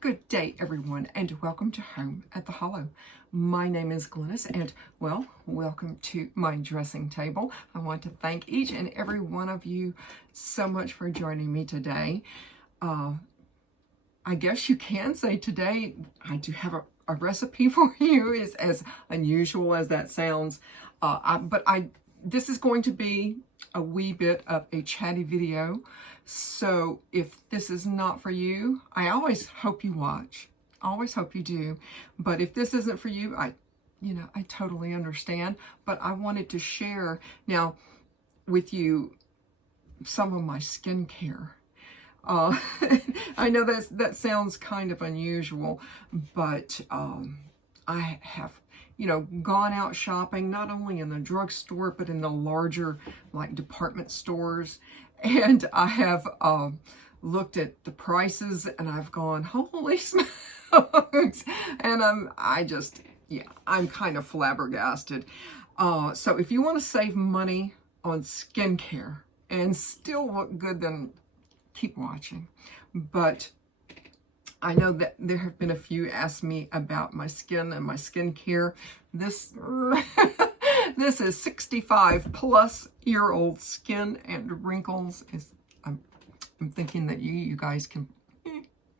Good day, everyone, and welcome to Home at the Hollow. My name is Glennis, and, well, welcome to my dressing table. I want to thank each and every one of you so much for joining me today. I guess you can say today I do have a recipe for you, is as unusual as that sounds. This is going to be a wee bit of a chatty video. So if this is not for you, I always hope you watch. Always hope you do. But if this isn't for you, I totally understand. But I wanted to share now with you some of my skincare. I know that sounds kind of unusual, but I have gone out shopping, not only in the drugstore, but in the larger like department stores. And I have looked at the prices and I've gone, holy smokes. And I'm kind of flabbergasted. So if you want to save money on skincare and still look good, then keep watching. But I know that there have been a few asked me about my skin and my skincare. This this is 65-plus-year-old skin and wrinkles. I'm thinking that you guys can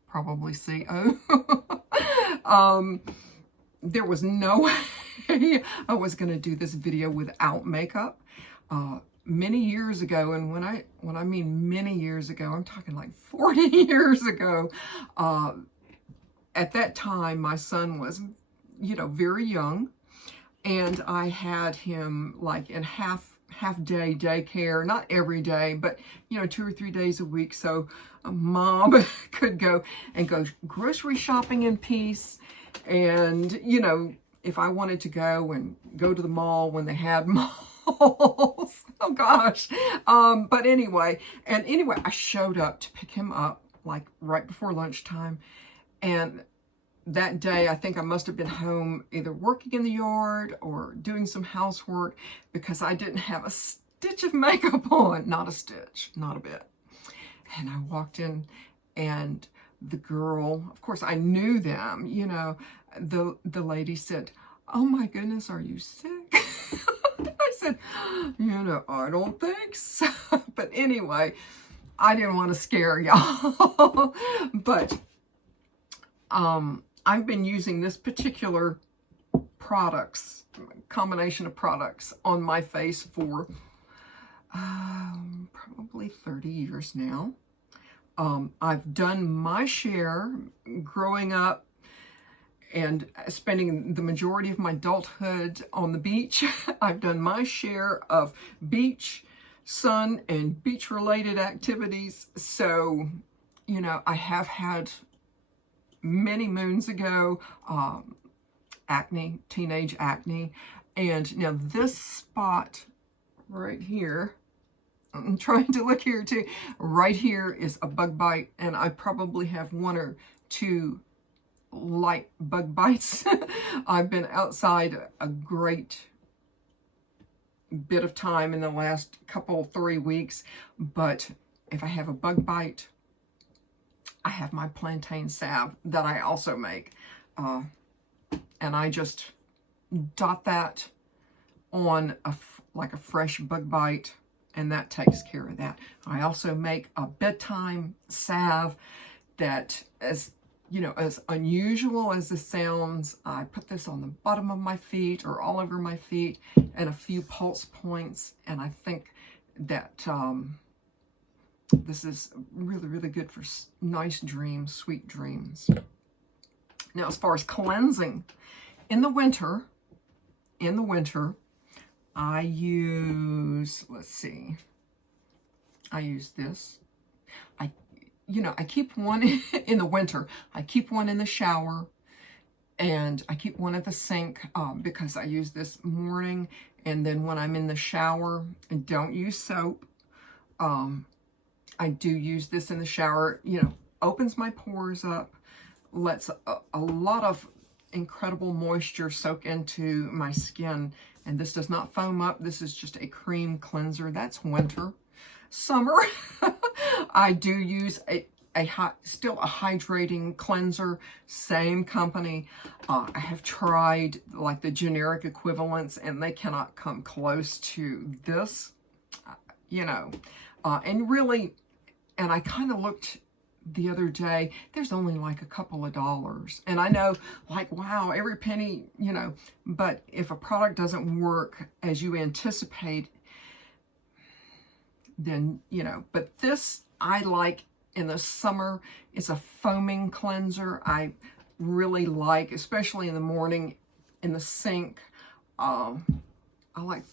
probably see. There was no way I was going to do this video without makeup. Many years ago, and when I mean many years ago, I'm talking like 40 years ago. At that time, my son was, very young, and I had him like in half-day daycare, not every day, but 2 or 3 days a week, so mom could go grocery shopping in peace. And if I wanted to go to the mall when they had malls. Oh gosh. But anyway, I showed up to pick him up like right before lunchtime. And that day, I think I must have been home either working in the yard or doing some housework, because I didn't have a stitch of makeup on. Not a stitch, not a bit. And I walked in, and the girl, of course I knew them, the lady said, "Oh my goodness, are you sick?" I said, I don't think so. But anyway, I didn't want to scare y'all. But I've been using this particular combination of products on my face for probably 30 years now. I've done my share growing up and spending the majority of my adulthood on the beach. I've done my share of beach, sun, and beach-related activities. So, I have had many moons ago acne, teenage acne. And now this spot right here, I'm trying to look here too, right here is a bug bite, and I probably have 1 or 2 light bug bites. I've been outside a great bit of time in the last 3 weeks, but if I have a bug bite, I have my plantain salve that I also make, and I just dot that on like a fresh bug bite, and that takes care of that. I also make a bedtime salve that, as unusual as this sounds, I put this on the bottom of my feet or all over my feet and a few pulse points. And I think that this is really, really good for nice dreams, sweet dreams. Now, as far as cleansing, in the winter, I use, I use this. I keep one in the winter. I keep one in the shower, and I keep one at the sink because I use this morning. And then when I'm in the shower, I don't use soap. I do use this in the shower. Opens my pores up, lets a lot of incredible moisture soak into my skin. And this does not foam up. This is just a cream cleanser. That's winter. Summer, I do use still a hydrating cleanser, same company. I have tried like the generic equivalents, and they cannot come close to this, you know. And really, and I kind of looked the other day, there's only like a couple of dollars. And I know, like, wow, every penny, you know, but if a product doesn't work as you anticipate, then, you know, but this I like in the summer. It's a foaming cleanser. I really like, especially in the morning in the sink. I like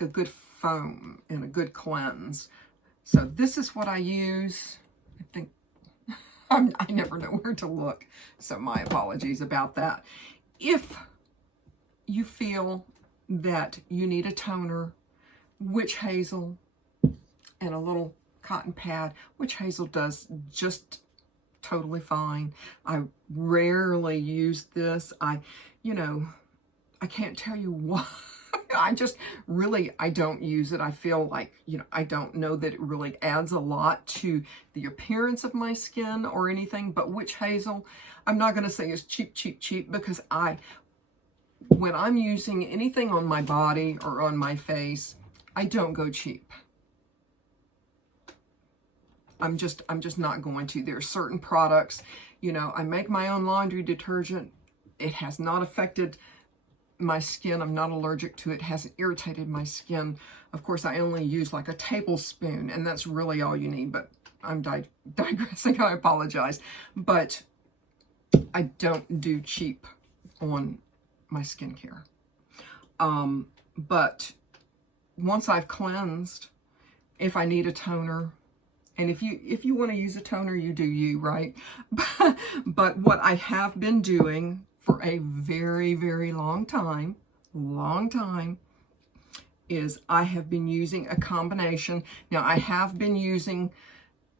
a good foam and a good cleanse. So this is what I use. I think I never know where to look, so my apologies about that. If you feel that you need a toner, witch hazel and a little cotton pad, witch hazel does just totally fine. I rarely use this. You know, I can't tell you why. I don't use it. I feel like, you know, I don't know that it really adds a lot to the appearance of my skin or anything, but witch hazel, I'm not going to say it's cheap, cheap, cheap, because when I'm using anything on my body or on my face, I don't go cheap. I'm just not going to. There are certain products, you know, I make my own laundry detergent. It has not affected my skin. I'm not allergic to it. Hasn't irritated my skin. Of course, I only use like a tablespoon, and that's really all you need, but I'm digressing. I apologize. But I don't do cheap on my skincare. But once I've cleansed, if I need a toner, and if you want to use a toner, you do you, right? But what I have been doing for a very, very long time, is I have been using a combination. Now, I have been using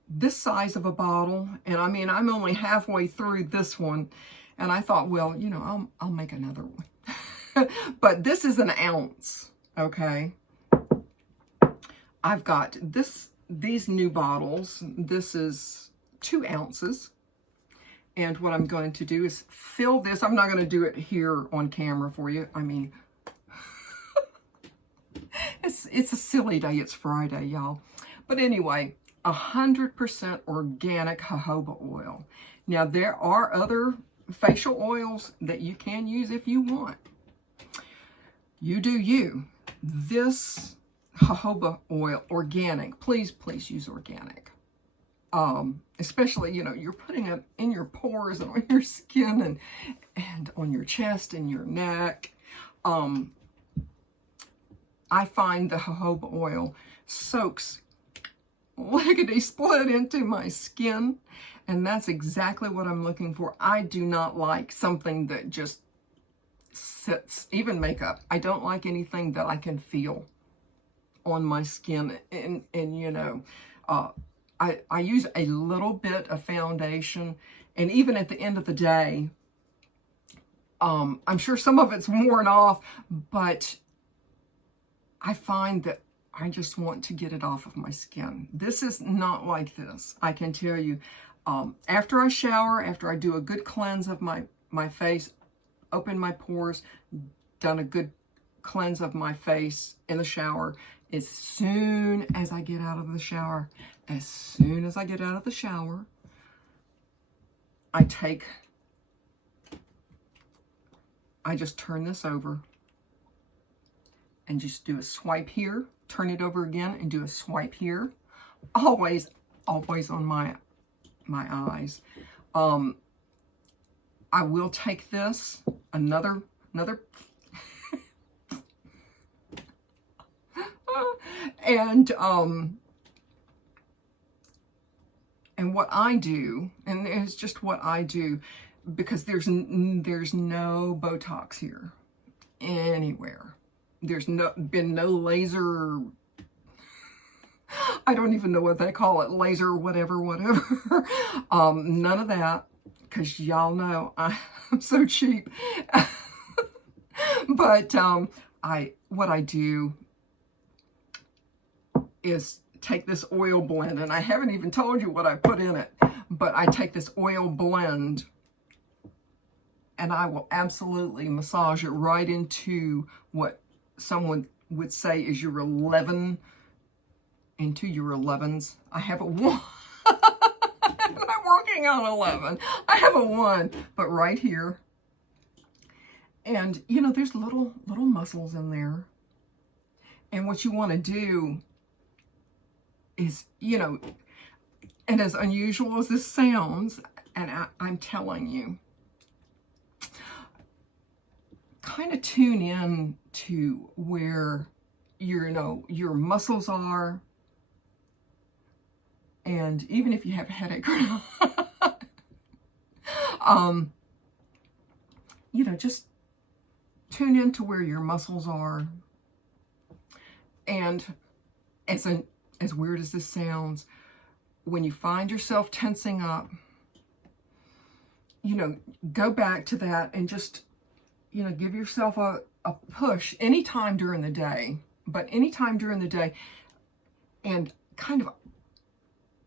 this size of a bottle, and I mean, I'm only halfway through this one, and I thought, well, you know, I'll make another one. But this is an ounce, okay? I've got these new bottles. This is 2 ounces. And what I'm going to do is fill this. I'm not going to do it here on camera for you. I mean, it's a silly day. It's Friday, y'all. But anyway, 100% organic jojoba oil. Now, there are other facial oils that you can use if you want. You do you. This jojoba oil, organic. Please, please use organic. Especially, you know, you're putting it in your pores and on your skin and on your chest and your neck. I find the jojoba oil soaks lickety-split into my skin, and that's exactly what I'm looking for. I do not like something that just sits, even makeup. I don't like anything that I can feel on my skin, and you know, I use a little bit of foundation, and even at the end of the day, I'm sure some of it's worn off, but I find that I just want to get it off of my skin. This is not like this, I can tell you. After I shower, after I do a good cleanse of my face, open my pores, done a good cleanse of my face in the shower, as soon as I get out of the shower, I just turn this over and just do a swipe here, turn it over again and do a swipe here. Always on my eyes. I will take this, another and what I do, and it's just what I do, because there's no Botox here anywhere. There's been no laser, I don't even know what they call it, laser whatever. None of that, because y'all know I'm so cheap. But what I do is take this oil blend, and I haven't even told you what I put in it, but I take this oil blend and I will absolutely massage it right into what someone would say is your 11, into your 11s. I have a 1. I'm not working on 11. I have a 1, but right here. And, you know, there's little muscles in there. And what you want to do is, you know, and as unusual as this sounds, and I'm telling you, kind of tune in to where your muscles are. And even if you have a headache or not, you know, just tune into where your muscles are. And as weird as this sounds, when you find yourself tensing up, you know, go back to that and just, you know, give yourself a push anytime during the day, but anytime during the day, and kind of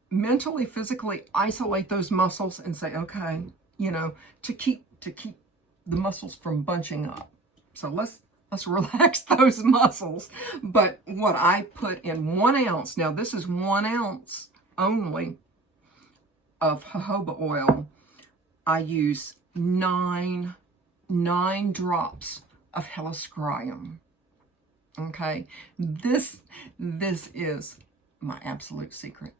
mentally, physically isolate those muscles and say, okay, you know, to keep the muscles from bunching up. So let's relax those muscles. But what I put in 1 ounce, now this is 1 ounce only of jojoba oil. I use 9 drops of Helichrysum. Okay, this is my absolute secret.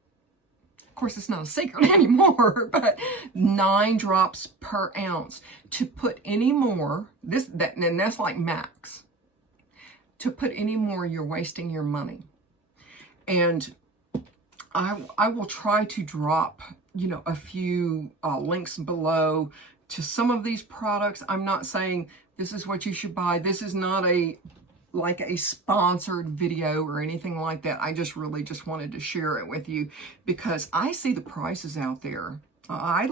Of course, it's not a secret anymore, but 9 drops per ounce. To put any more, and that's like max. To put any more, you're wasting your money. And I will try to drop, you know, a few links below to some of these products. I'm not saying this is what you should buy. This is not like a sponsored video or anything like that. I just really just wanted to share it with you because I see the prices out there. I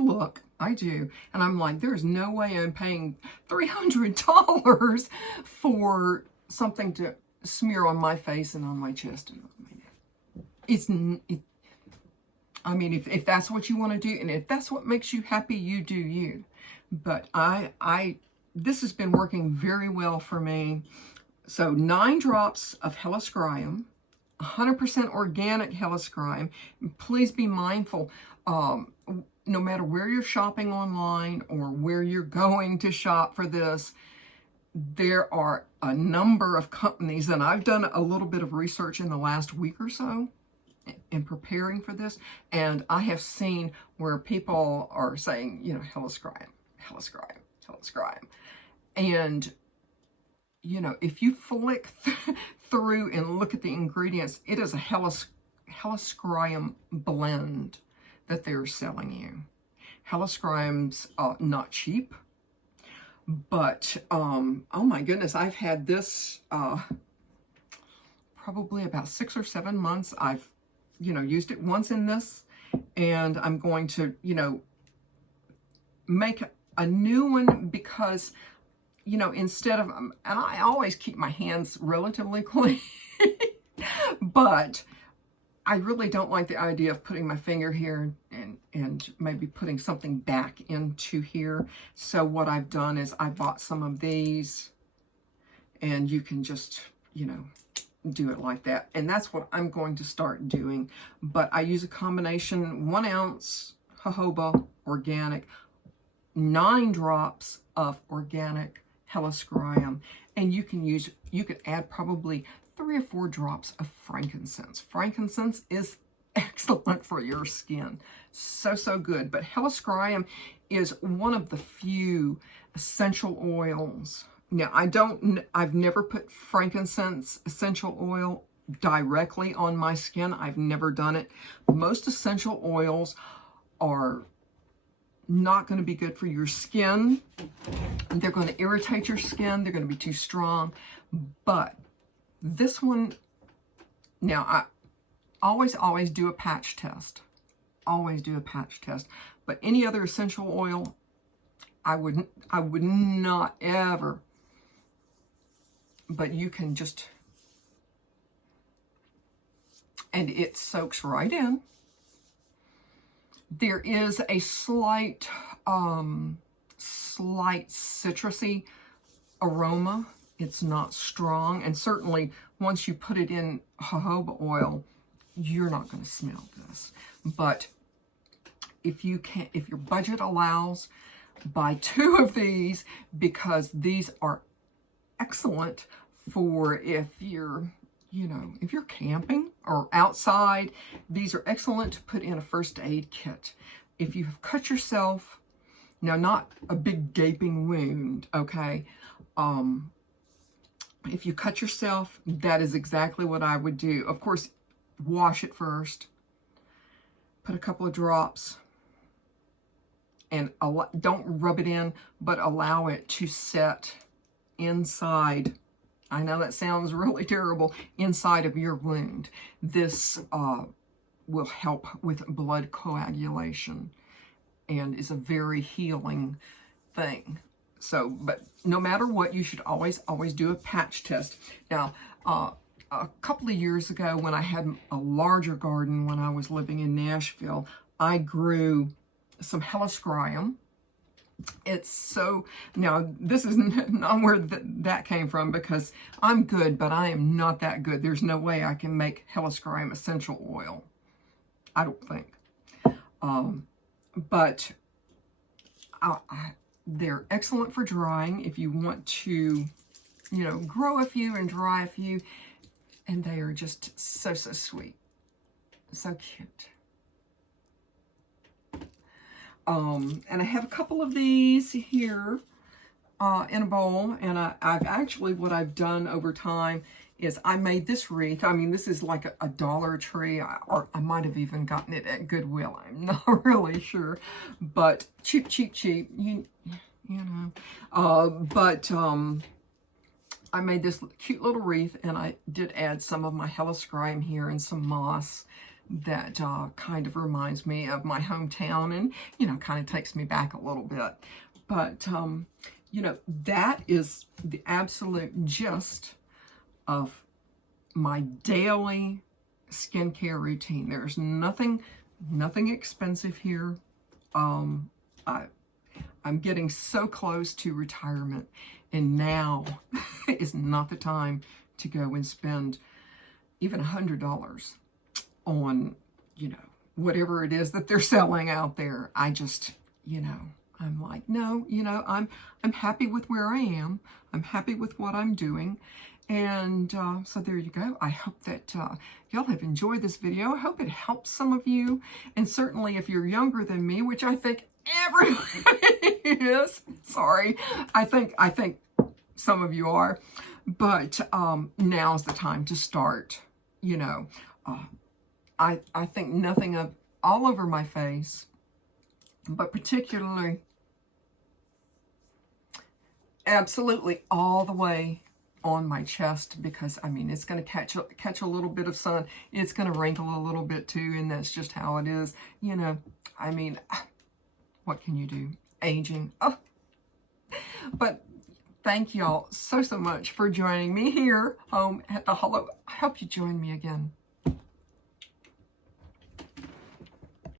do, and I'm like, there's no way I'm paying $300 for something to smear on my face and on my chest and on my neck. I mean, if that's what you want to do, and if that's what makes you happy, you do you. But this has been working very well for me. So 9 drops of Helichrysum, 100% organic Helichrysum. Please be mindful, no matter where you're shopping online or where you're going to shop for this, there are a number of companies, and I've done a little bit of research in the last week or so in preparing for this, and I have seen where people are saying, you know, Helichrysum. And you know, if you flick through and look at the ingredients, it is a Helichrysum blend that they're selling you. Helichrysum's not cheap, but oh my goodness, I've had this probably about 6 or 7 months. I've, you know, used it once in this, and I'm going to, you know, make a new one because, you know, instead of, and I always keep my hands relatively clean, but I really don't like the idea of putting my finger here and maybe putting something back into here. So what I've done is I bought some of these, and you can just, you know, do it like that. And that's what I'm going to start doing. But I use a combination, 1 ounce jojoba organic, 9 drops of organic Helichrysum, and you could add probably 3 or 4 drops of frankincense. Frankincense is excellent for your skin. So good. But Helichrysum is one of the few essential oils. Now, I've never put frankincense essential oil directly on my skin. I've never done it. Most essential oils are not going to be good for your skin. They're going to irritate your skin. They're going to be too strong. But this one, now I always do a patch test. Always do a patch test. But any other essential oil, I would not ever. But you can just and it soaks right in. There is a slight citrusy aroma. It's not strong, and certainly once you put it in jojoba oil, you're not going to smell this. But if you can, if your budget allows, buy 2 of these, because these are excellent for if you're, you know, if you're camping or outside. These are excellent to put in a first aid kit. If you have cut yourself, now not a big gaping wound, okay? If you cut yourself, that is exactly what I would do. Of course, wash it first. Put a couple of drops, and don't rub it in, but allow it to set inside. I know that sounds really terrible, inside of your wound. This will help with blood coagulation and is a very healing thing. So, but no matter what, you should always do a patch test. Now, a couple of years ago, when I had a larger garden when I was living in Nashville, I grew some Helichrysum. It's so, now this is not where that came from, because I'm good, but I am not that good. There's no way I can make Helichrysum essential oil. I don't think. But they're excellent for drying if you want to, you know, grow a few and dry a few. And they are just so sweet. So cute. And I have a couple of these here in a bowl. And I've actually, what I've done over time is I made this wreath. I mean, this is like a Dollar Tree, or I might have even gotten it at Goodwill. I'm not really sure. But cheap, you know. I made this cute little wreath, and I did add some of my Helichrysum here and some moss that kind of reminds me of my hometown, and, you know, kind of takes me back a little bit. But, you know, that is the absolute gist of my daily skincare routine. There's nothing expensive here. I'm getting so close to retirement, and now is not the time to go and spend even $100 on, you know, whatever it is that they're selling out there. I just, you know, I'm like, no, you know, I'm happy with where I am. I'm happy with what I'm doing. And so there you go. I hope that y'all have enjoyed this video. I hope it helps some of you. And certainly if you're younger than me, which I think everybody is, sorry, I think some of you are, but now's the time to start. You know, I think nothing of all over my face, but particularly absolutely all the way on my chest, because I mean, it's going to catch a little bit of sun. It's going to wrinkle a little bit too, and that's just how it is. You know, I mean, what can you do? Aging. Oh. But thank y'all so much for joining me here home at the Hollow. I hope you join me again.